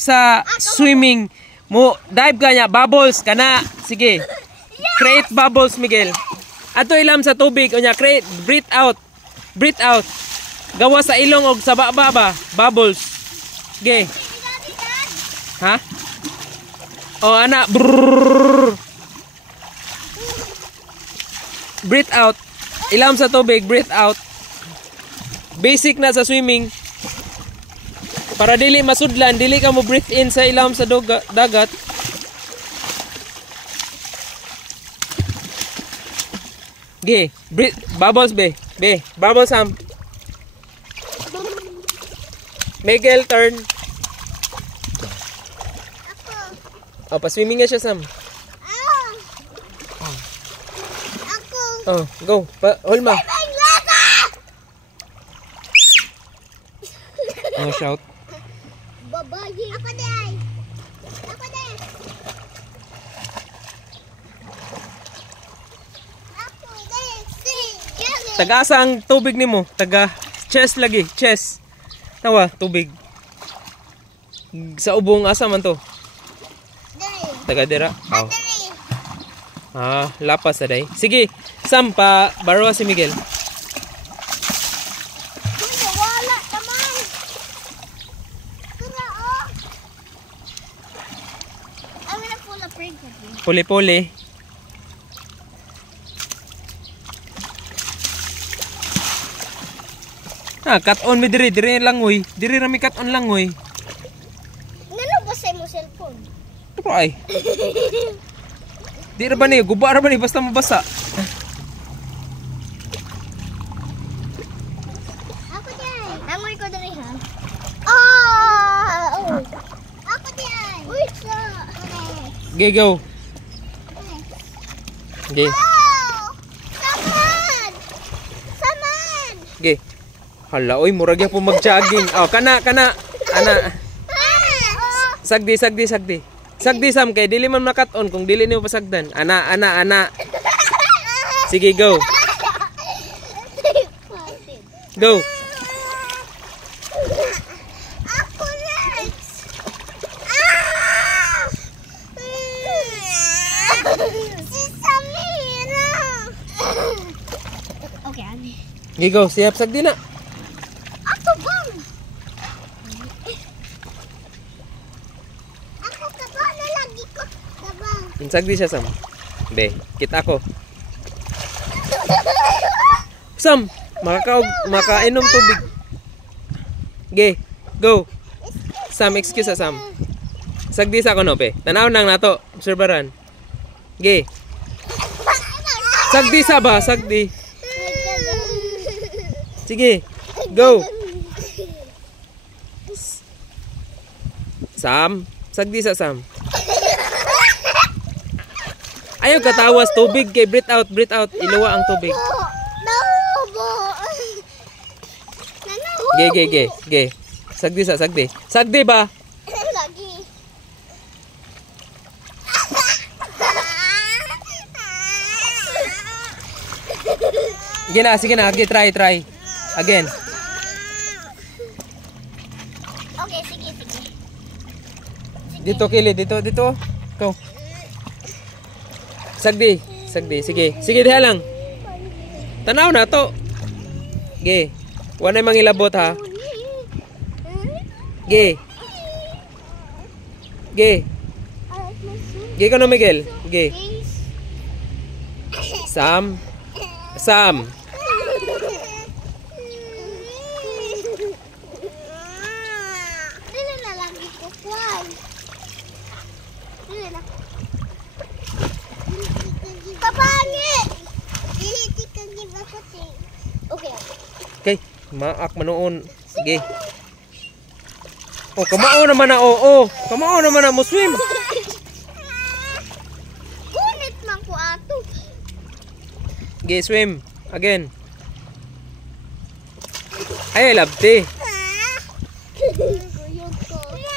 sa swimming mo dive kanya bubbles kana. Sige. Create bubbles, Miguel. Ato ilam sa tubig unya create breathe out. Breathe out. Gawa sa ilong og sa baba ba bubbles. Sige. Ha? Oh ana. Brrr. Breathe out. Ilam sa tubig, breathe out. Basic na sa swimming. Para dili masudlan, dili ka mo breathe in sa ilam sa dagat. Okay, breathe, bubbles be. Bubbles Sam. Miguel turn. Oh, pa-swimming nga siya Sam. Oh, go. Hold ma. Oh, shout. Babayi. Ako day. Ako day. Ako day. Taga-asa ang tubig nimo? Taga chest lagi, chest. Tawa, tubig. Sa ubong asa man to? Taga dira. Oh. Ah, lapas na day. Sige, Sam pa baro si Miguel. Wala naman. Tara oh. I'm gonna pull a prank with you. Puli-puli. Ah, cut on mi diri lang oy. Diri ra mi cut on lang oy. Ngano ba sa mo cellphone? Pero ay. Di ra ba ni guba ra ba ni basta mabasa. Ako day. Nangoy ko diri ha. Oh. Ako day. Uy, sa. Okay, go. Okay. Oh. Saman. Saman. Okay. Hala, oy, murag ya po mag-jogging. Oh, kana. Ana. Sagdi. Sagdi Sam kay dili man makat-on kung dili nimo pasagdan. Ana. Sige, go. Go. Ako next. Si Samira. Okay, ani. Okay, go. Siap sagdi na. Ako bang? Ako kaba na lagi ko. Kaba. Sagdi siya, Sam. Be, kita ko. Sam, makainom tubig. Okay, go. Sam, excuse sa Sam. Sagdi sa kono, pe. Tanaw nang nato. Obserbaran. Okay. Sagdi sa ba? Sagdi. Sige, go. Sam, sagdi sa Sam. Ayaw katawas tubig kay breathe out. Iluwa ang tubig. Ge. Sagdi. Sagdi ba? Lagi. Sige na. Okay, try. Again. Okay, sige. Dito, Kili. Dito. Go. Sagdi. Sige, diha lang. Tanaw na to. Ge. Wala mang ilabot ha. Ge. Ge ko no, Miguel. Ge. Sam. Dili na lagi ko kwan. Dili na. Kabangi! Dili ka giba ko ti. Okay. Maak manoon. Sige. Oh, kamao naman na. Oh. Kamao naman na mo swim. Kunit man ko ato. Sige, swim. Again. Ay, I love tea.